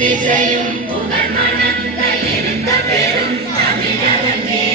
எத்திசையும் புகழ் மணந்த இருந்த பெரும் தமிழகமே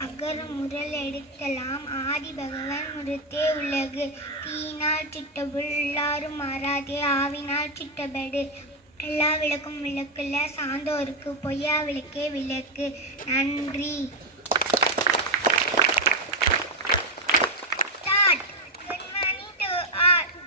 அகர முதல் எழுத்தெல்லாம் ஆதி பகவன் முதற்றே உலகு. தீயினால் சிட்டபுல் எல்லாரும் மாறாதே ஆவினால் சிட்டபடு. எல்லா விளக்கும் விளக்குல சார்ந்தோருக்கு பொய்யா விளக்கே விளக்கு. நன்றி. Good morning to all.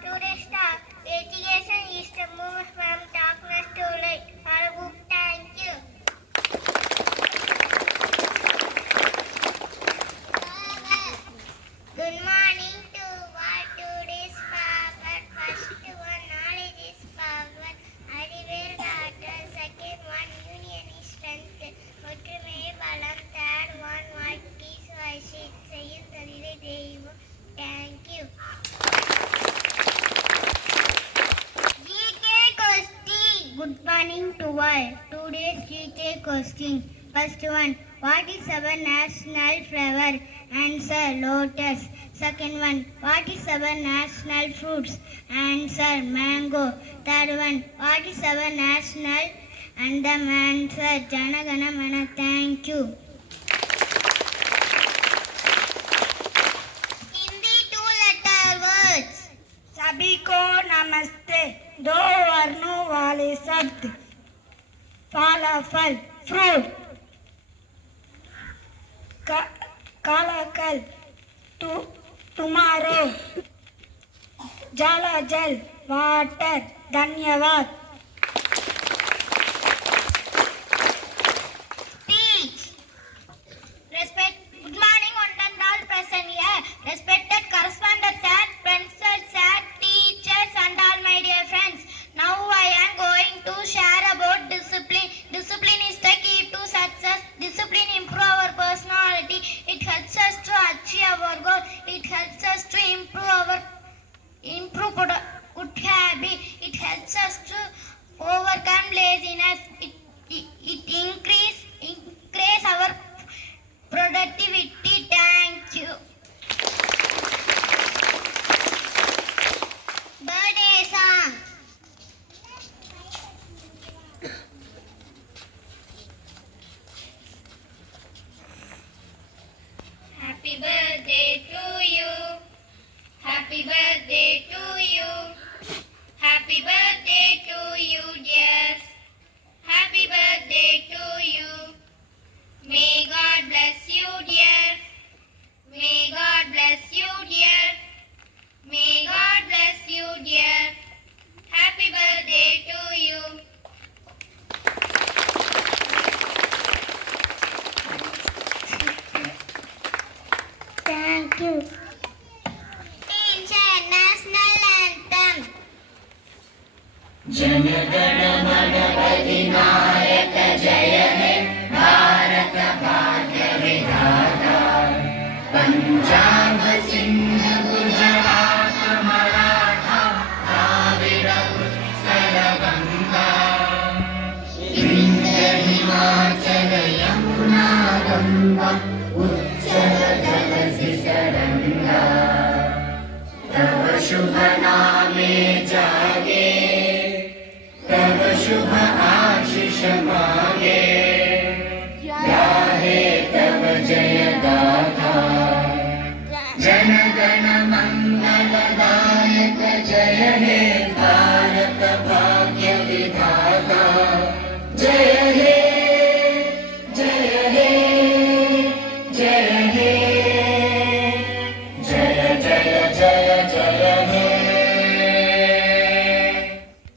5. Today's GK question. First one. What is our national flower? Answer lotus. Second one. What is our national fruits? Answer mango. Third one. What is our national anthem? Answer Jana Gana Mana. Thank you. Hindi two-letter words. सभी को नमस्ते. दो वर्णों वाले शब्द. फलाफल fruit. कलकल tomorrow. जल water. धन्यवाद. Speech. Respect. Good morning, one and all present here. Respected correspondents and principals and teachers and all my dear friends. Now I am going to share about discipline. Discipline is the key to success. Discipline improve our personality. It helps us to achieve our goal. It helps us to improve good habit. It helps us to overcome laziness. It increase our productivity. Thank you. Birthday song. Happy birthday to you. Happy birthday to you. Happy birthday to you, dears. Happy birthday to you. May God bless you, dear. May God bless you, dear. May God bless you, dear. Happy birthday to you. Thank you. Teacher, national anthem. जनगण मन अधिनायक जय हे भारत भाग्य विधाता पंजाब सिंध गुजरात मराठा द्राविड़ उत्कल गंगा विंध्य हिमाचल यमुना गंगा उच्चल जलधि तरंगा तव शुभ नामे जागे तब शुभ आशीष मांगे गाहे तब जय गाथा जन गण मंगलदायक जय हे भारत भाग्य विधाता जय